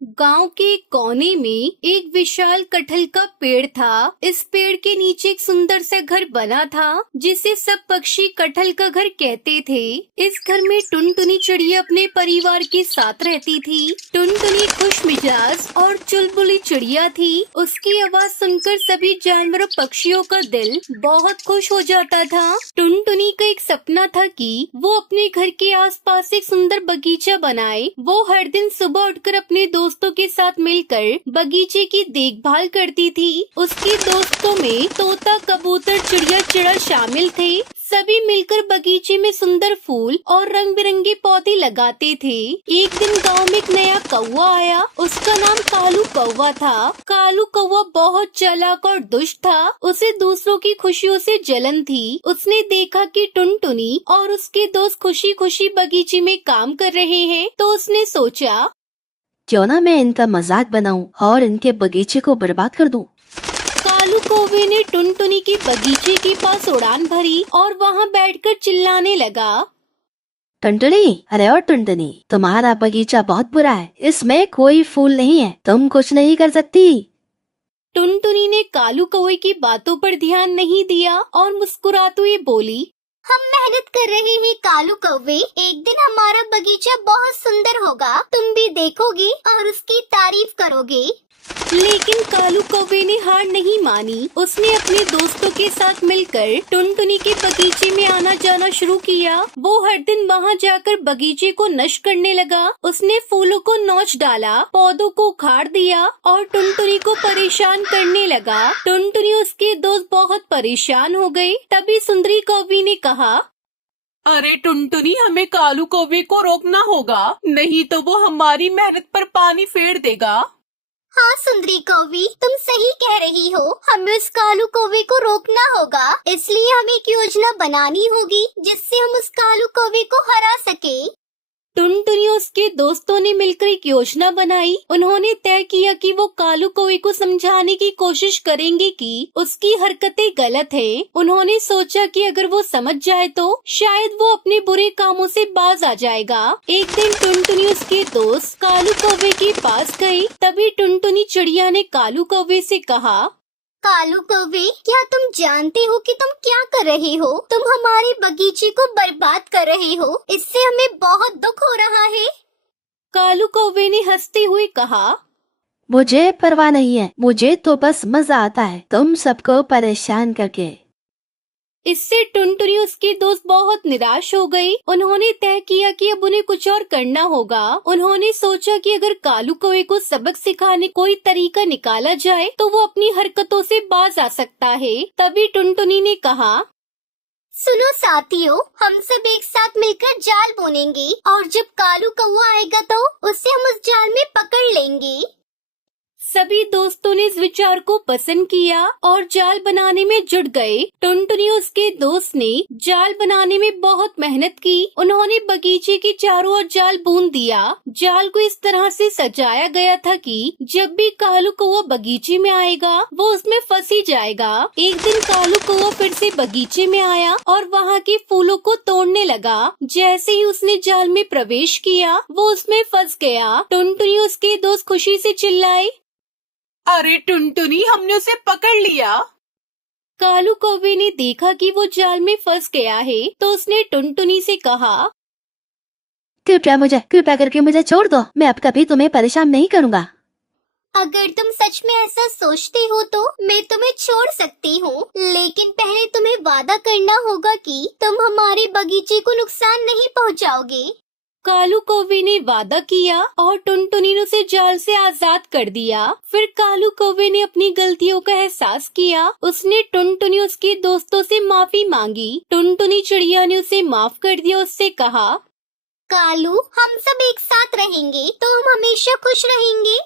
गांव के कोने में एक विशाल कटहल का पेड़ था। इस पेड़ के नीचे एक सुंदर सा घर बना था जिसे सब पक्षी कटहल का घर कहते थे। इस घर में टुनटुनी चिड़िया अपने परिवार के साथ रहती थी। टुनटुनी खुश मिजाज और चुलबुली चिड़िया थी। उसकी आवाज सुनकर सभी जानवरों पक्षियों का दिल बहुत खुश हो जाता था। टुनटुनी का एक सपना था कि वो अपने घर के आसपास एक सुंदर बगीचा बनाए। वो हर दिन सुबह उठकर अपने दोस्तों के साथ मिलकर बगीचे की देखभाल करती थी। उसके दोस्तों में तोता, कबूतर, चिड़िया, चिड़ा शामिल थे। सभी मिलकर बगीचे में सुंदर फूल और रंग बिरंगे पौधे लगाते थे। एक दिन गांव में एक नया कौवा आया। उसका नाम कालू कौवा था। कालू कौवा बहुत चालाक और दुष्ट था। उसे दूसरों की खुशियों से जलन थी। उसने देखा कि टुनटुनी और उसके दोस्त खुशी खुशी बगीचे में काम कर रहे हैं, तो उसने सोचा, क्यों ना मैं इनका मजाक बनाऊं और इनके बगीचे को बर्बाद कर दूं। कालू कौवे ने टुनटुनी के बगीचे के पास उड़ान भरी और वहाँ बैठकर चिल्लाने लगा, टुनटुनी, अरे और टुनटुनी, तुम्हारा बगीचा बहुत बुरा है। इसमें कोई फूल नहीं है, तुम कुछ नहीं कर सकती। टुनटुनी ने कालू कौवे की बातों पर ध्यान नहीं दिया और मुस्कुराते हुए बोली, हम मेहनत कर रहे हैं कालू कौवे। एक दिन हमारा बगीचा बहुत सुंदर होगा, तुम भी देखोगे और उसकी तारीफ करोगे। लेकिन कालू कौवे ने हार नहीं मानी। उसने अपने दोस्तों के साथ मिलकर टुनटुनी के बगीचे में आना जाना शुरू किया। वो हर दिन वहाँ जाकर बगीचे को नष्ट करने लगा। उसने फूलों को नोच डाला, पौधों को उखाड़ दिया और टुनटुनी को परेशान करने लगा। टुनटुनी उसके दोस्त बहुत परेशान हो गए। तभी सुंदरी कौवी ने कहा, अरे टुनटुनी, हमें कालू कौवे को रोकना होगा, नहीं तो वो हमारी मेहनत पर पानी फेर देगा। हाँ सुंदरी कौवी, तुम सही कह रही हो। हमें उस कालू कौवे को रोकना होगा। इसलिए हमें एक योजना बनानी होगी जिससे हम उस कालू कौवे को हरा सके। टुनटुनी और उसके दोस्तों ने मिलकर एक योजना बनाई। उन्होंने तय किया कि वो कालू कौवे को समझाने की कोशिश करेंगे कि उसकी हरकतें गलत हैं। उन्होंने सोचा कि अगर वो समझ जाए तो शायद वो अपने बुरे कामों से बाज आ जाएगा। एक दिन टुनटुनी उसके दोस्त कालू कौवे के पास गई। तभी टुनटुनी चिड़िया ने कालू कौवे से कहा, कालू कौवे, क्या तुम जानते हो कि तुम क्या कर रहे हो? तुम हमारे बगीचे को बर्बाद कर रहे हो। इससे हमें बहुत दुख हो रहा है। कालू कौवे ने हंसते हुए कहा, मुझे परवाह नहीं है, मुझे तो बस मजा आता है तुम सबको परेशान करके। इससे टुनटुनी उसके दोस्त बहुत निराश हो गए। उन्होंने तय किया कि अब उन्हें कुछ और करना होगा। उन्होंने सोचा कि अगर कालू कौवे को सबक सिखाने कोई तरीका निकाला जाए तो वो अपनी हरकतों से बाज आ सकता है। तभी टुनटुनी ने कहा, सुनो साथियों, हम सब एक साथ मिलकर जाल बुनेंगे और जब कालू कौवा आएगा तो उसे हम उस जाल में पकड़ लेंगे। सभी दोस्तों ने इस विचार को पसंद किया और जाल बनाने में जुट गए। टुनटुनी और उसके दोस्त ने जाल बनाने में बहुत मेहनत की। उन्होंने बगीचे के चारों ओर जाल बूंद दिया। जाल को इस तरह से सजाया गया था कि जब भी कालू कौवा बगीचे में आएगा वो उसमें फंस ही जाएगा। एक दिन कालू कौवा फिर से बगीचे में आया और वहाँ के फूलों को तोड़ने लगा। जैसे ही उसने जाल में प्रवेश किया वो उसमें फंस गया। टुनटुनी और उसके दोस्त खुशी से चिल्लाए, अरे टुनटुनी, हमने उसे पकड़ लिया। कालू कौवे ने देखा कि वो जाल में फंस गया है, तो उसने टुनटुनी से कहा, कृपया करके मुझे छोड़ दो। मैं अब कभी तुम्हें परेशान नहीं करूँगा। अगर तुम सच में ऐसा सोचते हो तो मैं तुम्हें छोड़ सकती हूँ, लेकिन पहले तुम्हें वादा करना होगा कि तुम हमारे बगीचे को नुकसान नहीं पहुँचाओगे। कालू कौवे ने वादा किया और टुनटुनी ने उसे जाल से आजाद कर दिया। फिर कालू कौवे ने अपनी गलतियों का एहसास किया। उसने टुनटुनी उसके दोस्तों से माफी मांगी। टुनटुनी चिड़िया ने उसे माफ कर दिया। उससे कहा, कालू, हम सब एक साथ रहेंगे तो हम हमेशा खुश रहेंगे।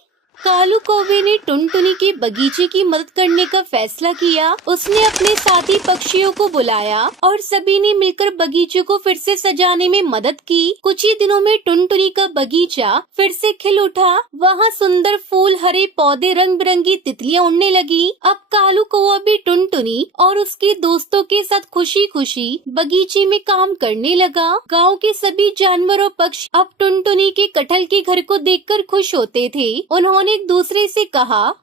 कालू कौवे ने टुनटुनी के बगीचे की मदद करने का फैसला किया। उसने अपने साथी पक्षियों को बुलाया और सभी ने मिलकर बगीचे को फिर से सजाने में मदद की। कुछ ही दिनों में टुनटुनी का बगीचा फिर से खिल उठा। वहाँ सुंदर फूल, हरे पौधे, रंग बिरंगी तितलियाँ उड़ने लगी। अब कालू कौवा भी टुनटुनी और उसके दोस्तों के साथ खुशी खुशी बगीचे में काम करने लगा। गाँव के सभी जानवर और पक्षी अब टुनटुनी के कटहल के घर को देखकर खुश होते थे। उन्होंने एक दूसरे से कहा,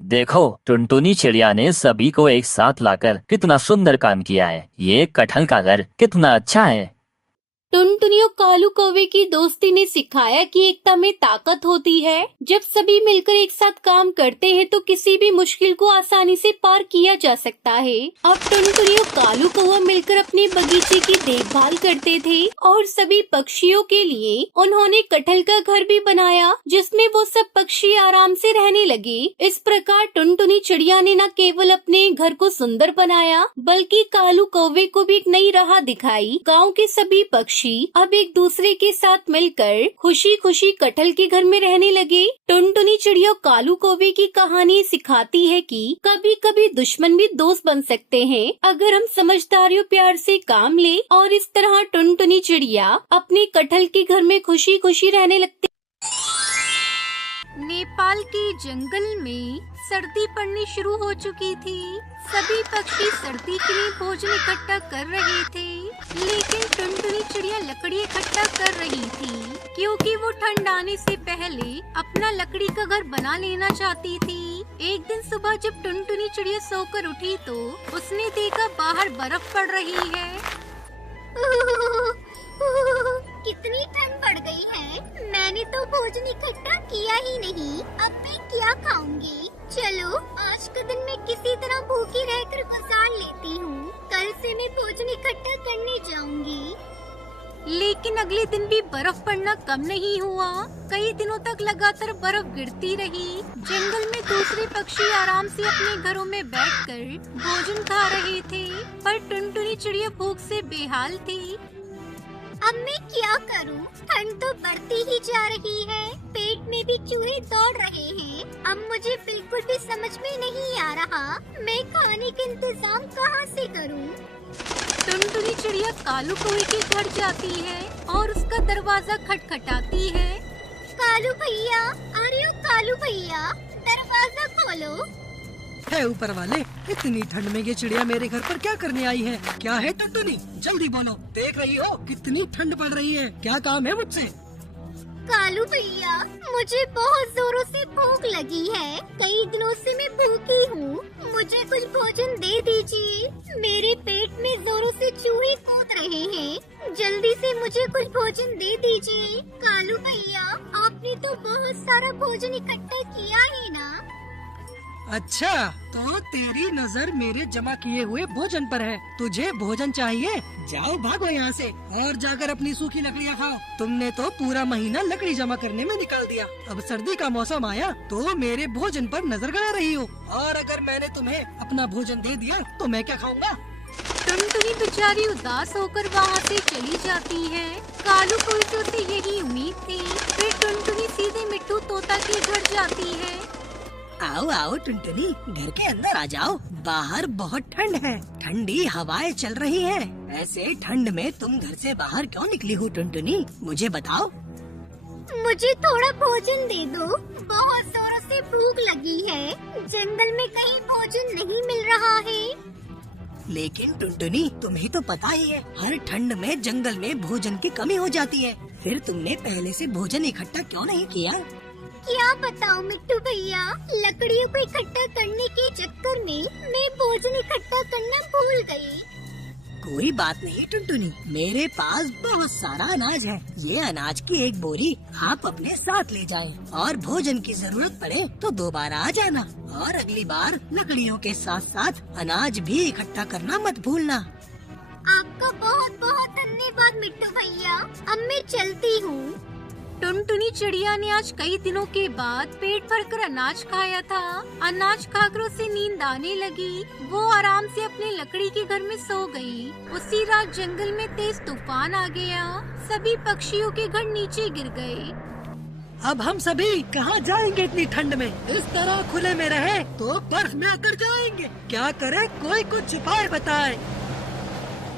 देखो, टुनटुनी चिड़िया ने सभी को एक साथ लाकर कितना सुंदर काम किया है। ये कटहल का घर कितना अच्छा है। टुनटुनी और कालू कौवे की दोस्ती ने सिखाया कि एकता में ताकत होती है। जब सभी मिलकर एक साथ काम करते हैं तो किसी भी मुश्किल को आसानी से पार किया जा सकता है। अब टुनटुनी और कालू कौवा मिलकर अपने बगीचे की देखभाल करते थे और सभी पक्षियों के लिए उन्होंने कटहल का घर भी बनाया, जिसमें वो सब पक्षी आराम से रहने लगे। इस प्रकार टुनटुनी चिड़िया ने न केवल अपने घर को सुंदर बनाया, बल्कि कालू कौवे को भी एक नई राह दिखाई। गाँव के सभी पक्षी अब एक दूसरे के साथ मिलकर खुशी खुशी कटहल के घर में रहने लगे। टुनटुनी चिड़िया और कालू कौवे की कहानी सिखाती है कि कभी कभी दुश्मन भी दोस्त बन सकते हैं, अगर हम समझदारी और प्यार से काम ले। और इस तरह टुनटुनी चिड़िया अपने कटहल के घर में खुशी खुशी रहने लगती। नेपाल के जंगल में सर्दी पड़नी शुरू हो चुकी थी। सभी पक्षी सर्दी के लिए भोजन इकट्ठा कर रहे थे, लेकिन टुनटुनी चिड़िया लकड़ी इकट्ठा कर रही थी, क्योंकि वो ठंड आने से पहले अपना लकड़ी का घर बना लेना चाहती थी। एक दिन सुबह जब टुनटुनी चिड़िया सोकर उठी तो उसने देखा बाहर बर्फ पड़ रही है। कितनी ठंड बढ़ गई है। मैंने तो भोजन इकट्ठा किया ही नहीं, अब मैं क्या खाऊंगी। चलो आज का दिन मैं किसी तरह भूखी रहकर गुजार लेती हूँ। कल से मैं भोजन इकट्ठा करने जाऊंगी। लेकिन अगले दिन भी बर्फ पड़ना कम नहीं हुआ। कई दिनों तक लगातार बर्फ गिरती रही। जंगल में दूसरे पक्षी आराम से अपने घरों में बैठकर भोजन खा रहे थे, पर टुनटुनी चिड़िया भूख से बेहाल थी। अब मैं क्या करूं? ठंड तो बढ़ती ही जा रही है, पेट में भी चूहे दौड़ रहे हैं। अब मुझे बिल्कुल भी समझ में नहीं आ रहा मैं खाने का इंतजाम कहां से करूं। टुनटुनी चिड़िया कालू कौवे के घर जाती है और उसका दरवाजा खटखटाती है। कालू भैया, अरे ओ कालू भैया, दरवाजा खोलो। है ऊपर वाले, इतनी ठंड में ये चिड़िया मेरे घर पर क्या करने आई है? क्या है टुनटुनी, जल्दी बोलो। देख रही हो कितनी ठंड पड़ रही है, क्या काम है मुझसे? कालू भैया, मुझे बहुत जोरों से भूख लगी है। कई दिनों से मैं भूखी हूँ, मुझे कुछ भोजन दे दीजिए। मेरे पेट में जोरों से चूहे कूद रहे हैं, जल्दी से मुझे कुछ भोजन दे दीजिए। कालू भैया, आपने तो बहुत सारा भोजन इकट्ठा किया है ना? अच्छा, तो तेरी नजर मेरे जमा किए हुए भोजन पर है। तुझे भोजन चाहिए? जाओ भागो यहाँ से और जाकर अपनी सूखी लकड़ियाँ खाओ। तुमने तो पूरा महीना लकड़ी जमा करने में निकाल दिया। अब सर्दी का मौसम आया तो मेरे भोजन पर नजर गड़ा रही हो, और अगर मैंने तुम्हें अपना भोजन दे दिया तो मैं क्या खाऊंगा? टुनटुनी बेचारी उदास होकर वहाँ से चली जाती है। कालू कौवे से यही उम्मीद थी। फिर टुनटुनी सीधे मिट्टू तोता के घर जाती है। आओ आओ टुनटुनी, घर के अंदर आ जाओ। बाहर बहुत ठंड है, ठंडी हवाएं चल रही हैं। ऐसे ठंड में तुम घर से बाहर क्यों निकली हो टुनटुनी, मुझे बताओ। मुझे थोड़ा भोजन दे दो, बहुत जोरों से भूख लगी है। जंगल में कहीं भोजन नहीं मिल रहा है। लेकिन टुनटुनी, तुम्हें तो पता ही है, हर ठंड में जंगल में भोजन की कमी हो जाती है। फिर तुमने पहले से भोजन इकट्ठा क्यों नहीं किया? क्या बताऊं मिट्टू भैया, लकड़ियों को इकट्ठा करने के चक्कर में मैं भोजन इकट्ठा करना भूल गई। कोई बात नहीं टुनटुनी, मेरे पास बहुत सारा अनाज है। ये अनाज की एक बोरी आप अपने साथ ले जाएं, और भोजन की जरूरत पड़े तो दोबारा आ जाना। और अगली बार लकड़ियों के साथ साथ अनाज भी इकट्ठा करना मत भूलना। आपका बहुत बहुत धन्यवाद मिट्टू भैया, अब मैं चलती हूँ। टुनटुनी चिड़िया ने आज कई दिनों के बाद पेट भरकर अनाज खाया था। अनाज खाकर उसे नींद आने लगी। वो आराम से अपने लकड़ी के घर में सो गई। उसी रात जंगल में तेज तूफान आ गया। सभी पक्षियों के घर नीचे गिर गए। अब हम सभी कहाँ जाएंगे इतनी ठंड में? इस तरह खुले में रहे तो बर्फ में आकर जाएंगे। क्या करे, कोई कुछ उपाय बताए।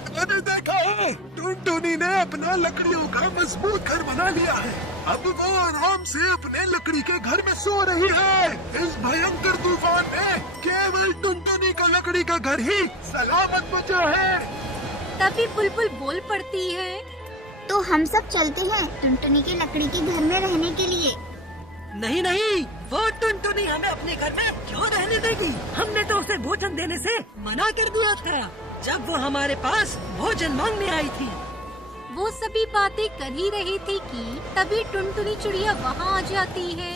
मैंने देखा है, टुनटुनी ने अपना लकड़ियों का मजबूत घर बना लिया है। अब वो आराम से अपने लकड़ी के घर में सो रही है। इस भयंकर तूफान में केवल टुनटुनी का लकड़ी का घर ही सलामत बचा है। तभी बुलबुल बोल पड़ती है, तो हम सब चलते हैं टुनटुनी के लकड़ी के घर में रहने के लिए। नहीं नहीं, वो टुनटुनी हमें अपने घर में क्यों रहने देगी? हमने तो उसे भोजन देने से मना कर दिया था जब वो हमारे पास भोजन मांगने आई थी। वो सभी बातें कर ही रही थी कि तभी टुनटुनी चिड़िया वहाँ आ जाती है।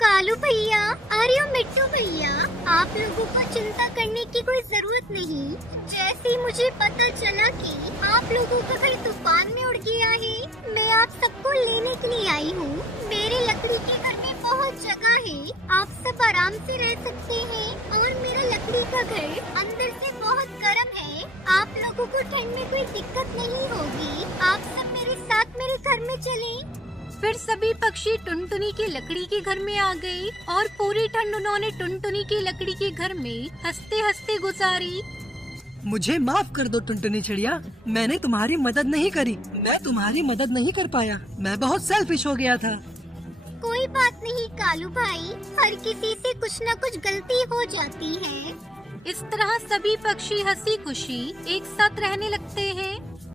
कालू भैया, अरे मिट्टू भैया, आप लोगों को चिंता करने की कोई जरूरत नहीं। जैसे ही मुझे पता चला कि आप लोगों का घर तूफान में उड़ गया है, मैं आप सबको लेने के लिए आई हूँ। मेरे लकड़ी के घर में बहुत जगह है, आप सब आराम से रह सकते हैं। और मेरा लकड़ी का घर अंदर से बहुत गर्म है, आप लोगों को ठंड में कोई दिक्कत नहीं होगी। आप सब मेरे साथ मेरे घर में चलें। फिर सभी पक्षी टुनटुनी की लकड़ी के घर में आ गए और पूरी ठंड उन्होंने टुनटुनी की लकड़ी के घर में हंसते हंसते गुजारी। मुझे माफ कर दो टुनटुनी चिड़िया, मैंने तुम्हारी मदद नहीं करी। मैं तुम्हारी मदद नहीं कर पाया, मैं बहुत सेल्फिश हो गया था। कोई बात नहीं कालू भाई, हर किसी से कुछ न कुछ गलती हो जाती है। इस तरह सभी पक्षी हंसी खुशी एक साथ रहने लगते हैं।